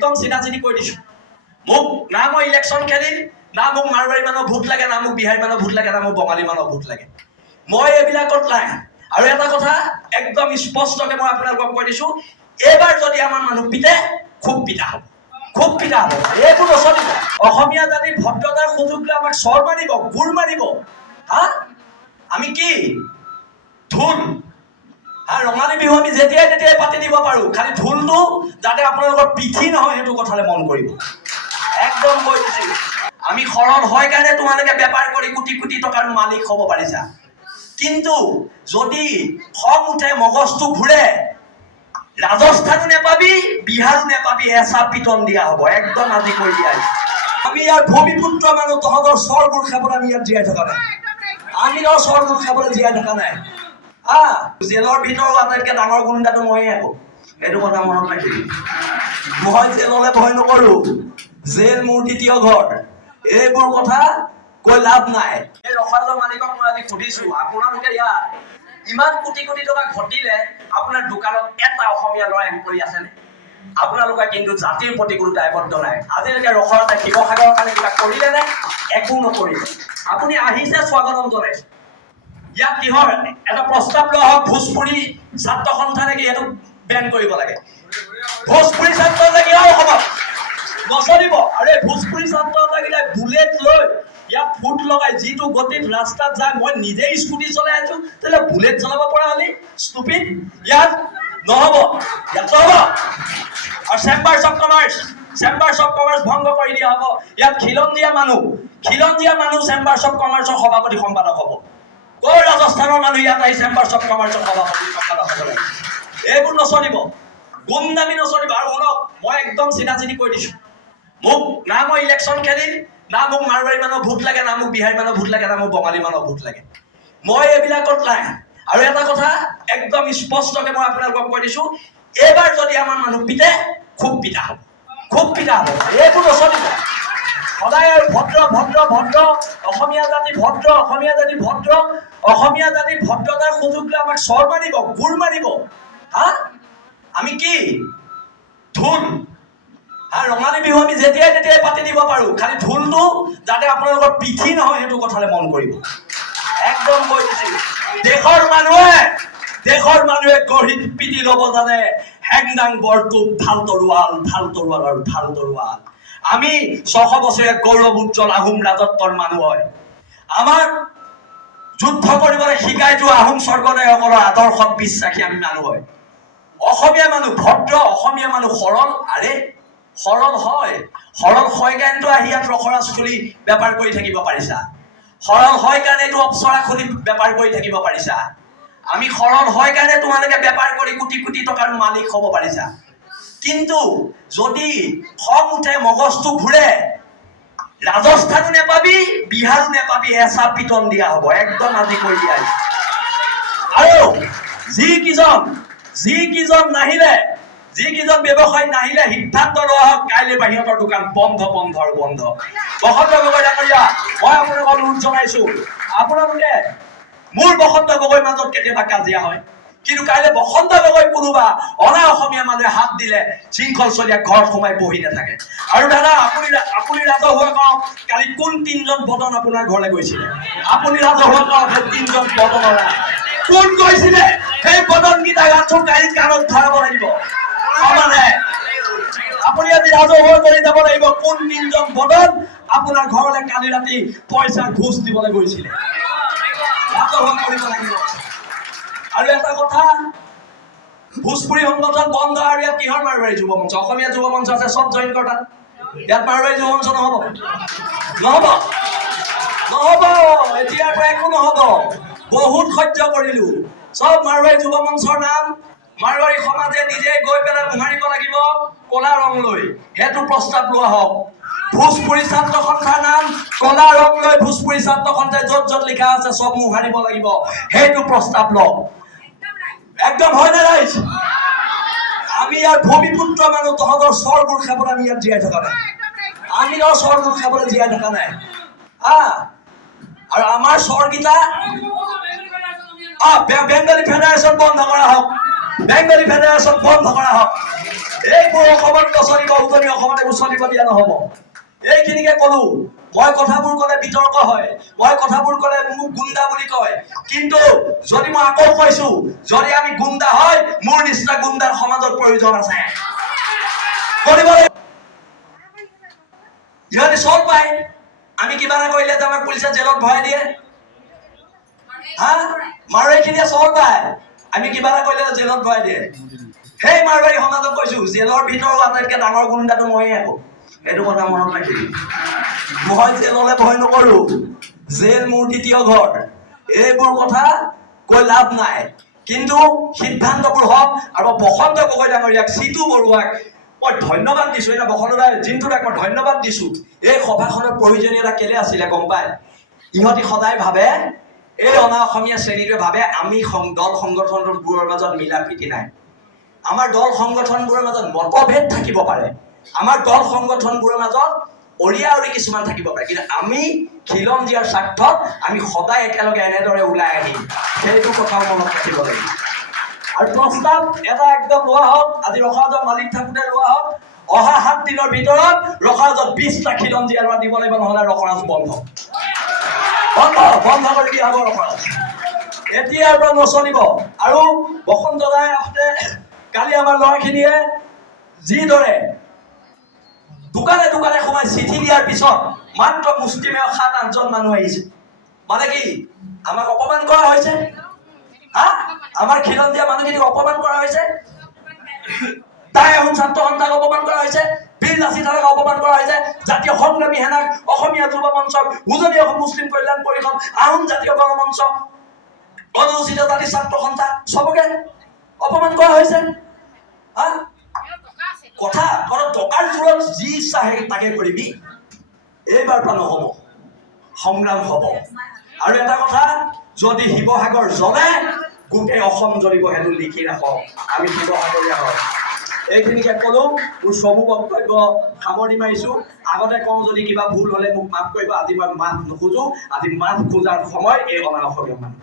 একদম চিনাচিনি কৈ দিছো মোক না মই ইলেকশ্যন খেলিম না মোক মাৰোৱাৰী মানুহৰ ভোট লাগে না মোক বিহাৰী মানুহৰ ভোট লাগে না মোক বঙালী মানুহৰ ভোট লাগে মই এইবিলাকত নাই আৰু এটা কথা একদম স্পষ্টকৈ মই আপোনালোকক কৈ দিছো এইবাৰ যদি আমাৰ মানুহ পিতে খুব পিতা হ'ব খুব পিতা হ'ব এইবোৰ নচলিব অসমীয়া জাতিৰ ভদ্ৰতাৰ সুযোগ লৈ আমাক চৰ মাৰিব গুৰ মাৰিব হা আমি কি ঢোল আৰু ৰঙালী বিহু আমি যেতিয়াই তেতিয়াই পাতি দিব পাৰোঁ খালি ঢোলটো যাতে আপোনালোকৰ পিঠি নহয় সেইটো কথালৈ মন কৰিব একদম কৈ দিছোঁ আমি সৰল হয় কাৰণে তোমালোকে বেপাৰ কৰি কোটি কোটি টকাৰ মালিক হ'ব পাৰিছা কিন্তু যদি খং উঠে মগজটো ঘূৰে ৰাজস্থানো নেপাবি বিহাৰো নেপাবি এচাপ পিটন দিয়া হ'ব একদম আজি কৈ দিয়া আমি ইয়াৰ ভূমিপুত্ৰ মানুহ তহঁতৰ চৰবোৰ খাবলৈ আমি ইয়াত জীয়াই থকা নাই আমি চৰবোৰ খাবলৈ জীয়াই থকা নাই জেলৰ ভিতৰত আটাইতকৈ ডাঙৰ গুণ্ডাটো ময়ে আকৌ এইটো কথা মনত ৰাখিবি মই জেললৈ ভয় নকৰোঁ জেল মোৰ দ্বিতীয় ঘৰ এইবোৰ কথা কৈ লাভ নাই এই ৰখালৰ মালিকক মই আজি সুধিছোঁ আপোনালোকে ইয়াত ইমান কোটি কোটি টকা ঘটিলে আপোনাৰ দোকানত এটা অসমীয়া ল'ৰা এমপ্লয়ী আছেনে আপোনালোকে কিন্তু জাতিৰ প্ৰতি কোনো দায়বদ্ধ নাই আজিলৈকে ৰখলতে শিৱসাগৰৰ কাৰণে কিবা কৰিলেনে একো নকৰিলে আপুনি আহিছে স্বাগতম জনাইছে ইয়াত কিহৰ এটা প্ৰস্তাৱ লোৱা হওক ভোজপুৰী ছাত্ৰ সন্থা নেকি এইটো বেন কৰিব লাগে ভোজপুৰী ছাত্ৰ নেকি অসমত নচলিব আৰু এই ভোজপুৰী ছাত্ৰ লাগিলে বুলেট লৈ ইয়াত ফুট লগাই যিটো গতিত ৰাস্তাত যায় মই নিজেই স্কুটি চলাই আছো তেতিয়াহ'লে বুলেট চলাব পৰা হ'লে ষ্টুপিড ইয়াত নহ'ব ইয়াত নহ'ব আৰু চেম্বাৰ্ছ অফ কমাৰ্চ ভংগ কৰি দিয়া হ'ব ইয়াত খিলঞ্জীয়া মানুহ চেম্বাৰ্ছ অফ কমাৰ্চৰ সভাপতি সম্পাদক হ'ব কৰ ৰাজস্থানৰ মানুহ ইয়াত আহি চেম্বাৰ্ছ অফ কমাৰ্চৰ সভাপতি সম্পাদক হ'ব লাগে এইবোৰ নচলিব গুমদামী নচলিব আৰু শুনক মই একদম চিনাচিনি কৈ দিছোঁ মোক না মই ইলেকশ্যন খেলিম না মোক মাৰোৱাৰী মানুহৰ ভোট লাগে না মোক বিহাৰী মানুহৰ ভোট লাগে না মোক বঙালী মানুহৰ ভোট লাগে মই এইবিলাকত নাই আৰু এটা কথা একদম স্পষ্টকৈ মই আপোনালোকক কৈ দিছোঁ এইবাৰ যদি আমাৰ মানুহ পিতে খুব পিতা হ'ব এইবোৰ নচলিব সদায় আৰু ভদ্ৰ অসমীয়া জাতি ভদ্ৰতাৰ সুযোগ লৈ আমাক চৰ মাৰিব গুৰ মাৰিব হা আমি কি ঢোল আৰু ৰঙালী বিহু আমি যেতিয়াই তেতিয়াই পাতি দিব পাৰোঁ খালি ঢোলটো যাতে আপোনালোকৰ পিঠি নহয় সেইটো কথালৈ মন কৰিব একদম কৈ দিছোঁ দেশৰ মানুহে গঢ়ি পিটি ল'ব জানে হেংদাং বৰটোপ ঢাল তৰোৱাল আমি 600 বছৰীয়া গৌৰৱ উজ্জ্বল আহোম ৰাজত্বৰ মানুহ হয় আমাৰ যুদ্ধ কৰিবলৈ শিকাই যোৱা আহোম স্বৰ্গদেউসকলৰ আদৰ্শত বিশ্বাসী আমি মানুহ হয় অসমীয়া মানুহ ভদ্ৰ অসমীয়া মানুহ সৰল হয় কাৰণেতো আহি ইয়াত ৰখৰাজ খুলি বেপাৰ কৰি থাকিব পাৰিছা সৰল হয় কাৰণেতো অপ্সৰা খুলি বেপাৰ কৰি থাকিব পাৰিছা আমি সৰল হয় কাৰণে তোমালোকে বেপাৰ কৰি কোটি কোটি টকাৰ মালিক হ'ব পাৰিছা কিন্তু যদি খং উঠে মগজটো ঘূৰে ৰাজস্থানো নেপাবি বিহাৰো নেপাবি এচাপ পিটন দিয়া হ'ব একদম আজি কৈ দিয়া আৰু যিকেইজন ব্যৱসায়ী নাহিলে সিদ্ধান্ত লোৱা হওক কাইলৈ বাহিৰৰ দোকান বন্ধ বসন্ত গগৈ ডাঙৰীয়া মই আপোনালোকক অনুৰোধ জনাইছো আপোনালোকে মোৰ বসন্ত গগৈৰ মাজত কেতিয়াবা কাজিয়া হয় কিন্তু কাইলৈ বসন্ত গগৈ কোনোবা অনা অসমীয়া মানুহে হাত দিলে শৃংখল চলীয়া ঘৰত সোমাই বহি নাথাকে আৰু দাদা আপুনি ৰাজহুৱা কওক কালি কোন 3জন বদন আপোনাৰ ঘৰলৈ গৈছিলে আপুনি ৰাজহুৱা কওক 3জন বদনৰ কোন গৈছিলে সেই বদনকেইটাক আঁঠু গাড়ীত কাণত ধৰাব লাগিব সমানে আপুনি আজি ৰাজহুৱা কৰি যাব লাগিব কোন 3জন বদন আপোনাৰ ঘৰলৈ কালি ৰাতি পইচা ঘোষ দিবলৈ গৈছিলে ৰাজহুৱা কৰিব লাগিব আৰু এটা কথা ভোজপুৰী সংগঠন বন্ধ আৰু ইয়াত কিহৰ মাৰোৱাৰী যুৱ মঞ্চ অসমীয়া যুৱ মঞ্চ আছে চব জইন কৰা ইয়াত মাৰোৱাৰী যুৱ মঞ্চ নহ'ব এতিয়াৰ পৰা একো নহ'ব বহুত সহ্য কৰিলোঁ চব মাৰোৱাৰী যুৱ মঞ্চৰ নাম মাৰোৱাৰী সমাজে নিজে গৈ পেলাই মোহাৰিব লাগিব ক'লা ৰং লৈ সেইটো প্ৰস্তাৱ লোৱা হওক ভোজপুৰী ছাত্ৰ সন্থাৰ নাম ক'লা ৰং লৈ ভোজপুৰী ছাত্ৰ সন্থাই য'ত লিখা আছে চব মোহাৰিব লাগিব সেইটো প্ৰস্তাৱ লওক একদম হয় নে ৰাইজ আমি ইয়াৰ ভূমিপুত্ৰ মানুহ তহঁতৰ চৰবোৰ খাবলৈ আমি ইয়াত জীয়াই থকা নাই আৰু আমাৰ চৰকেইটা বেংগলী ফেডাৰেশ্যন বন্ধ কৰা হওক বেংগলী ফেডাৰেশ্যন বন্ধ কৰা হওক। এইবোৰ অসমত নচলিব, উজনি অসমত এইবোৰ চলিব দিয়া নহ'ব। এইখিনিকে ক'লো। মই কথাবোৰ ক'লে বিতৰ্ক হয়, মই কথাবোৰ ক'লে মোক গুণ্ডা বুলি কয়, কিন্তু যদি মই আকৌ কৈছো, যদি আমি গুণ্ডা হয়, মোৰ নিচিনা গুণ্ডাৰ সমাজত প্ৰয়োজন আছে। কৰিব লাগিব। ইহঁতে চল পায়, আমি কিবা এটা কৰিলে যে আমাক পুলিচে জেলত ভৰাই দিয়ে। হা, মাৰোৱাৰীখিনিয়ে চল পায়, আমি কিবা এটা কৰিলে জেলত ভৰাই দিয়ে। সেই মাৰোৱাৰী সমাজত কৈছো, জেলৰ ভিতৰত আটাইতকৈ ডাঙৰ গুণ্ডাটো ময়ে আকৌ। এইটো কথা মনত ৰাখিবি। মই জেললৈ ভয় নকৰো, জেল মোৰ দ্বিতীয় ঘৰ। এইবোৰ কথা কৈ লাভ নাই, কিন্তু সিদ্ধান্তবোৰ হওক। আৰু বসন্ত গগৈ ডাঙৰীয়াক, চিতু বৰুৱাক মই ধন্যবাদ দিছো। এটা বসন্ত জিন্তুদাক মই ধন্যবাদ দিছো। এই সভাখনৰ প্ৰয়োজনীয়তা কেলে আছিলে গম পায়? ইহঁতি সদায় ভাবে, এই অনা অসমীয়া শ্ৰেণীটোৱে ভাবে আমি দল সংগঠনবোৰৰ মাজত মিলা প্ৰীতি নাই। আমাৰ দল সংগঠনবোৰৰ মাজত মতভেদ থাকিব পাৰে, আমাৰ দল সংগঠনবোৰৰ মাজত অৰিয়া অৰি কিছুমান থাকিব পাৰে, কিন্তু আমি খিলঞ্জীয়াৰ স্বাৰ্থত আমি সদায় একেলগে এনেদৰে ওলাই আহিম। সেইটো কথাও মনত ৰাখিব লাগিব। আৰু প্ৰস্তাৱ এটা একদম লোৱা হওক, আজি ৰখাজৰ মালিক থাকোঁতে লোৱা হওক, অহা 7 দিনৰ ভিতৰত ৰখাজত 20টা খিলঞ্জীয়া ল'ৰা দিব লাগিব, নহ'লে ৰখৰাজ বন্ধ কৰি দিয়া হ'ব। ৰখৰাজ এতিয়াৰ পৰা নচলিব। আৰু বসন্ত দাই কালি আমাৰ ল'ৰাখিনিয়ে যিদৰে দোকানে দোকানে সোমাই চিঠি দিয়াৰ পিছত মাত্ৰ মুষ্টিমেয় 7-8জন মানুহ আহিছে, মানে কি আমাক অপমান কৰা হৈছে? হা, আমাৰ খিলঞ্জীয়া মানুহখিনিক অপমান কৰা হৈছে, তাই আহোম ছাত্ৰ সন্থাক অপমান কৰা হৈছে, বীৰ লাচিত দাক অপমান কৰা হৈছে, জাতীয় সংগ্ৰামী সেনাক, অসমীয়া যুৱ মঞ্চক, উজনি অসম মুছলিম কল্যাণ পৰিষদ, আহোম জাতীয় গণমঞ্চ, অনুসূচিত জাতি ছাত্ৰ সন্থা, চবকে অপমান কৰা হৈছে। হা, কথা টকাৰ জোৰত যি ইচ্ছা তাকে কৰিবি। এইবাৰ পৰা নহ'ব, সংগ্ৰাম হ'ব। আৰু এটা কথা, যদি শিৱসাগৰ জ্বলে গোটেই অসম জ্বলিব, সেইটো লিখি ৰাখক। আমি শিৱসাগৰীয়া হওক। এইখিনিকে ক'লো, মোৰ চমু বক্তব্য সামৰণি মাৰিছো। আগতে কওঁ, যদি কিবা ভুল হ'লে মোক মাফ কৰিব। আজি মই মাফ নোখোজো, আজি মাফ খোজাৰ সময় এই অনা অসমীয়া মানুহ।